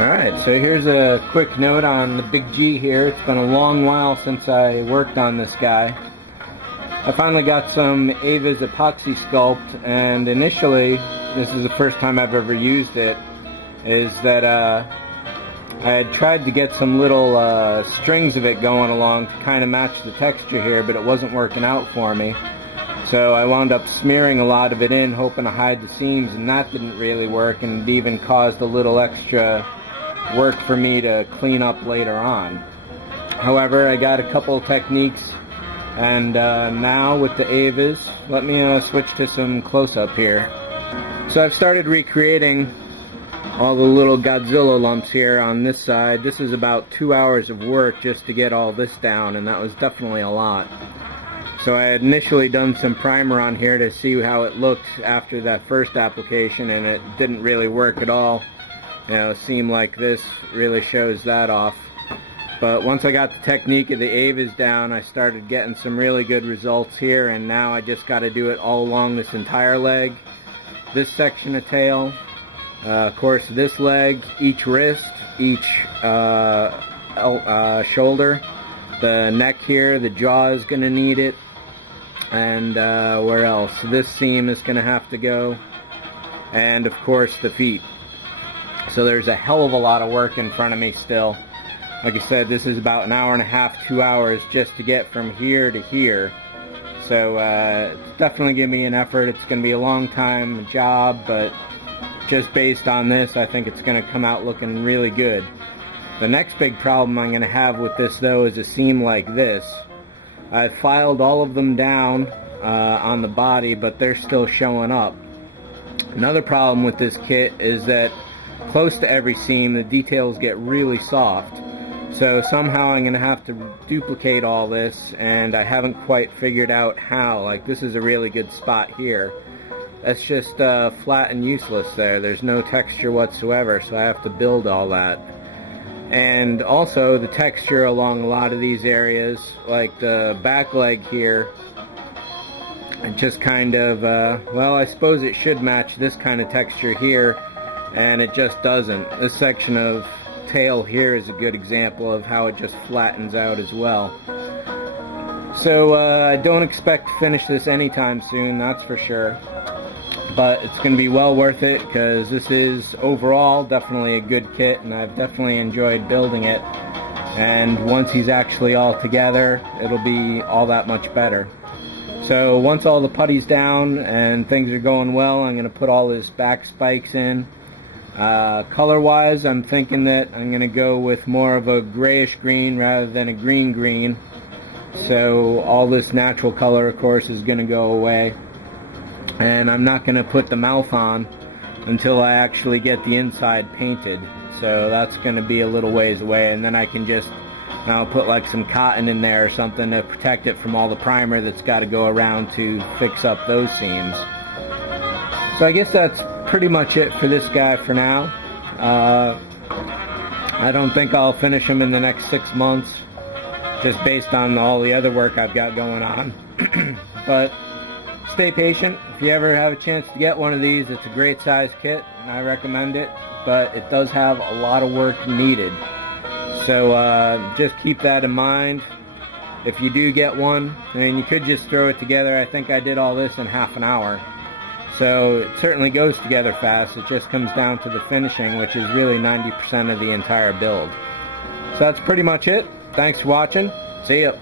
Alright, so here's a quick note on the Big G here. It's been a long while since I worked on this guy. I finally got some Ava's epoxy sculpt, and initially, this is the first time I've ever used it, is that I had tried to get some little strings of it going along to kind of match the texture here, but it wasn't working out for me. So I wound up smearing a lot of it in, hoping to hide the seams, and that didn't really work, and it even caused a little extra work for me to clean up later on. However, I got a couple techniques, and now with the Avas, let me switch to some close-up here. So I've started recreating all the little Godzilla lumps here on this side. This is about 2 hours of work just to get all this down, and that was definitely a lot. So I had initially done some primer on here to see how it looked after that first application, and it didn't really work at all. You know, a seam like this really shows that off. But once I got the technique of the Avas down, I started getting some really good results here, and now I just got to do it all along this entire leg, this section of tail, of course this leg, each wrist, each shoulder, the neck here, the jaw is going to need it. And where else? This seam is going to have to go, and of course the feet. So there's a hell of a lot of work in front of me still. Like I said, this is about an hour and a half, 2 hours just to get from here to here. So it's definitely going to be an effort. It's going to be a long time job, but just based on this, I think it's going to come out looking really good. The next big problem I'm going to have with this though is a seam like this. I've filed all of them down on the body, but they're still showing up. Another problem with this kit is that close to every seam, the details get really soft. So somehow I'm going to have to duplicate all this, and I haven't quite figured out how. Like, this is a really good spot here. That's just flat and useless there. There's no texture whatsoever, so I have to build all that. And also the texture along a lot of these areas, like the back leg here, it just kind of, well, I suppose it should match this kind of texture here, and it just doesn't. This section of tail here is a good example of how it just flattens out as well. So I don't expect to finish this anytime soon, that's for sure. But it's going to be well worth it, because this is overall definitely a good kit, and I've definitely enjoyed building it. And once he's actually all together, it'll be all that much better. So once all the putty's down and things are going well, I'm going to put all his back spikes in. Color-wise, I'm thinking that I'm going to go with more of a grayish green rather than a green. So all this natural color, of course, is going to go away. And I'm not going to put the mouth on until I actually get the inside painted. So that's going to be a little ways away, and then I can just put like some cotton in there or something to protect it from all the primer that's got to go around to fix up those seams. So I guess that's pretty much it for this guy for now. I don't think I'll finish him in the next 6 months, just based on all the other work I've got going on. But stay patient. If you ever have a chance to get one of these, it's a great size kit, and I recommend it, but it does have a lot of work needed. So just keep that in mind. If you do get one, I mean, you could just throw it together. I think I did all this in half an hour. So it certainly goes together fast. It just comes down to the finishing, which is really 90% of the entire build. So that's pretty much it. Thanks for watching. See ya.